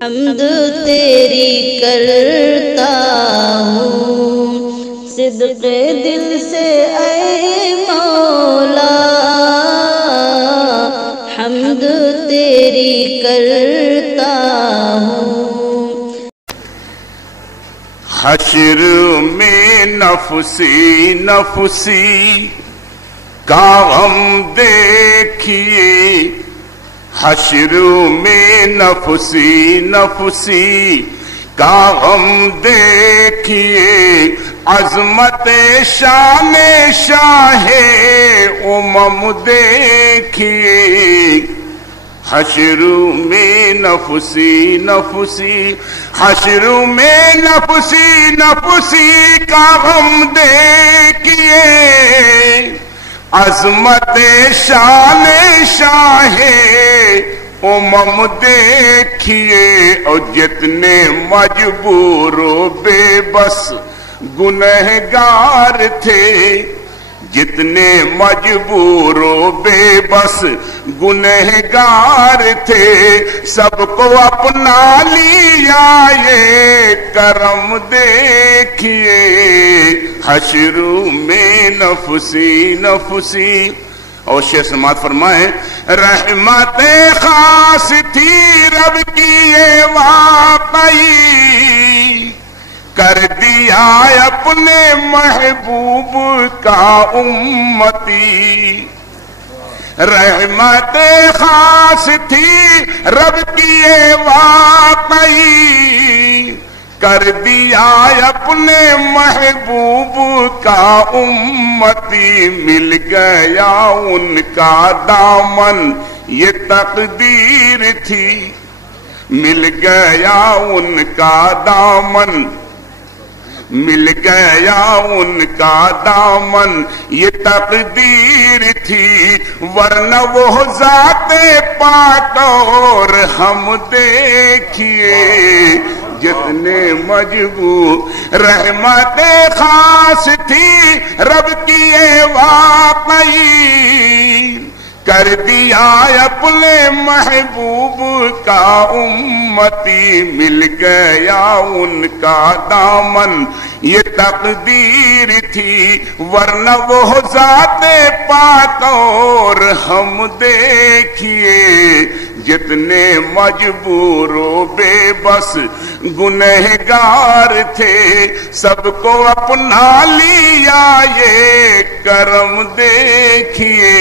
حمد تیری کرتا ہوں صدق دل سے اے مولا، حمد تیری کرتا ہوں۔ حشر میں نفسی نفسی کا غم دیکھیے، حشر میں نفسی نفسی کا غم دیکھیے، عظمت شان شاہ امم دیکھیے، حشر میں نفسی نفسی، حشر میں نفسی نفسی کا غم دیکھیے، عظمت شان شاہ امم دیکھیے، اور جتنے مجبور و بے بس گنہگار تھے، جتنے مجبور و بے بس گنہگار تھے، سب کو اپنا لیا یہ کرم دیکھیے، حشر میں نفسی نفسی۔ اور شیخ سماعت فرمائیں، رحمت خاص تھی رب کی یہ واقعی، کر دیا اپنے محبوب کا امتی، رحمت خاص تھی رب کی یہ واقعی، کر دیا اپنے محبوب کا امتی، مل گیا ان کا دامن یہ تقدیر تھی، مل گیا ان کا دامن، مل گیا ان کا دامن یہ تقدیر تھی، ورنہ وہ ذات پاک اور ہم دیکھیے، جتنے مجبور، رحمت خاص تھی رب کی یہ واقعی، کر دیا اپنے محبوب کا امتی، مل گیا ان کا دامن یہ تقدیر تھی، ورنہ وہ ذات پاک اور ہم دیکھیے، جتنے مجبور و بے بس گنہگار تھے، سب کو اپنا لیا یہ کرم دیکھیے،